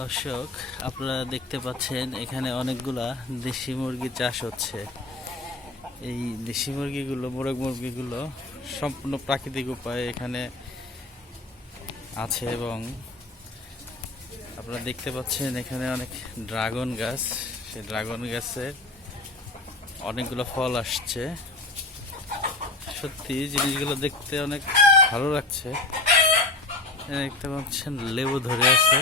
দর্শক, আপনারা দেখতে পাচ্ছেন এখানে অনেকগুলা দেশি মুরগি চাষ হচ্ছে। এই দেশি মুরগিগুলো, মোরগ মুরগিগুলো সম্পূর্ণ প্রাকৃতিক উপায়ে এখানে আছে এবং আপনারা দেখতে পাচ্ছেন এখানে অনেক ড্রাগন গাছ। সেই ড্রাগন গাছের অনেকগুলো ফল আসছে। সত্যি জিনিসগুলো দেখতে অনেক ভালো লাগছে। দেখতে পাচ্ছেন, লেবু ধরে আছে।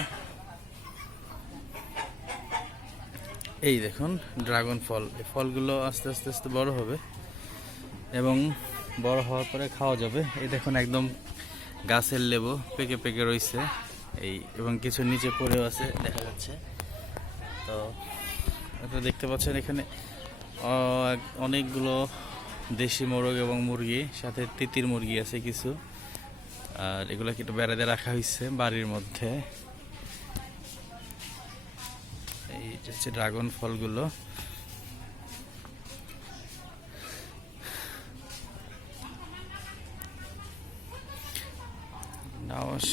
এই দেখুন, ড্রাগন ফল। এই ফলগুলো আস্তে আস্তে আস্তে বড় হবে এবং বড় হওয়ার পরে খাওয়া যাবে। এই দেখুন, একদম গাছের লেবু পেকে পেকে রয়েছে এই এবং কিছু নিচে পড়েও আছে, দেখা যাচ্ছে। তো আপনারা দেখতে পাচ্ছেন এখানে অনেকগুলো দেশি মোরগ এবং মুরগি, সাথে তিতির মুরগি আছে কিছু। আর এগুলোকে একটু বেড়াতে রাখা হয়েছে বাড়ির মধ্যে। হচ্ছে ড্রাগন ফলগুলো।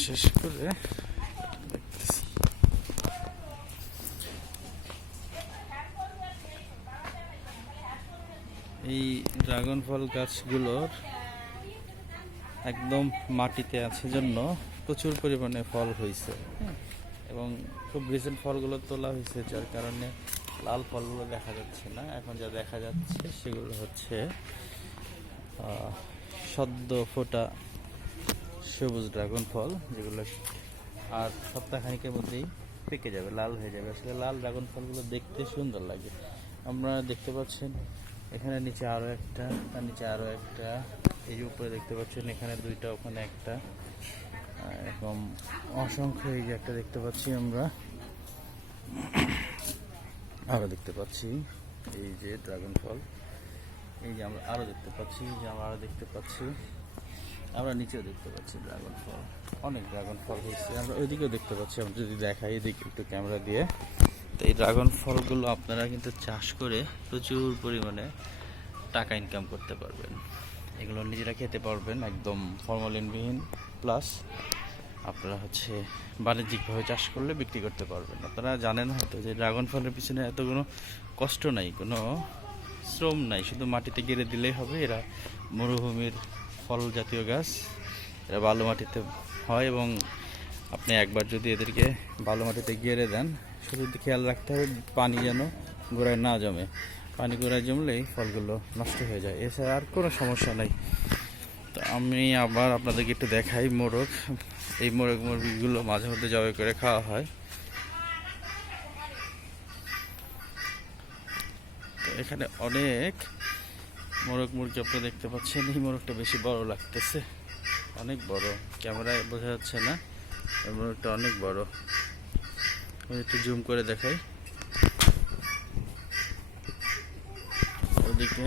শেষ করে এই ড্রাগন ফল গাছগুলোর একদম মাটিতে আছে জন্য প্রচুর পরিমাণে ফল হয়েছে হ্যাঁ, এবং খুব রিসেন্ট ফলগুলো তোলা হয়েছে, যার কারণে লাল ফলগুলো দেখা যাচ্ছে না। এখন যা দেখা যাচ্ছে সেগুলো হচ্ছে সদ্য ফোটা সবুজ ড্রাগন ফল, যেগুলো আর সপ্তাহখানিকের মধ্যেই পেকে যাবে, লাল হয়ে যাবে। আসলে লাল ড্রাগন ফলগুলো দেখতে সুন্দর লাগে। আমরা দেখতে পাচ্ছেন, এখানে নিচে আরও একটা, তার নিচে আরও একটা, এই উপরে দেখতে পাচ্ছেন, এখানে দুইটা, ওখানে একটা। এরকম অসংখ্য এই যে একটা দেখতে পাচ্ছি আমরা। আরও দেখতে পাচ্ছি। এই যে ড্রাগন ফল এই যে আমরা আরও দেখতে পাচ্ছি যে আমরা আরও দেখতে পাচ্ছি। আমরা নিচেও দেখতে পাচ্ছি ড্রাগন ফল অনেক ড্রাগন ফল হয়েছে। আমরা ওইদিকেও দেখতে পাচ্ছি। আমরা যদি দেখাই এদিকে একটু ক্যামেরা দিয়ে। তো এই ড্রাগন ফলগুলো আপনারা কিন্তু চাষ করে প্রচুর পরিমাণে টাকা ইনকাম করতে পারবেন। এগুলো নিজেরা খেতে পারবেন, একদম ফর্মালিনবিহীন প্লাস আপনারা হচ্ছে বাণিজ্যিকভাবে চাষ করলে বিক্রি করতে পারবেন। আপনারা জানেন হয়তো যে ড্রাগন ফলের পিছনে এত কোনো কষ্ট নাই, কোনো শ্রম নাই, শুধু মাটিতে গেড়ে দিলেই হবে। এরা মরুভূমির ফল জাতীয় গাছ, এরা বালু মাটিতে হয় এবং আপনি একবার যদি এদেরকে বালু মাটিতে গেড়ে দেন, শুধু খেয়াল রাখতে হবে পানি যেন গোড়ায় না জমে। পানি গোড়ায় জমলেই ফলগুলো নষ্ট হয়ে যায়। এছাড়া আর কোনো সমস্যা নাই। তো আমি আবার আপনাদেরকে একটু দেখাই মোরগ। এই মোরগ মুরগিগুলো মাঝে মধ্যে জবাই করে খাওয়া হয়। তো এখানে অনেক মোরগ মুরগি আপনারা দেখতে পাচ্ছেন। এই মোরগটা বেশি বড় লাগতেছে। অনেক বড়। ক্যামেরায় বোঝা যাচ্ছে না। মোরগটা অনেক বড়। একটু জুম করে দেখাই। ওদিকে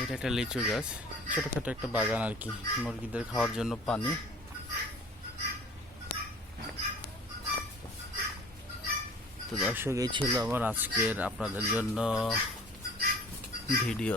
এটা একটা লিচু গাছ। ছোটোখাটো একটা বাগান আর কি, মুরগিদের খাওয়ার জন্য পানি। তো দর্শক, এই ছিল আমার আজকের আপনাদের জন্য ভিডিও।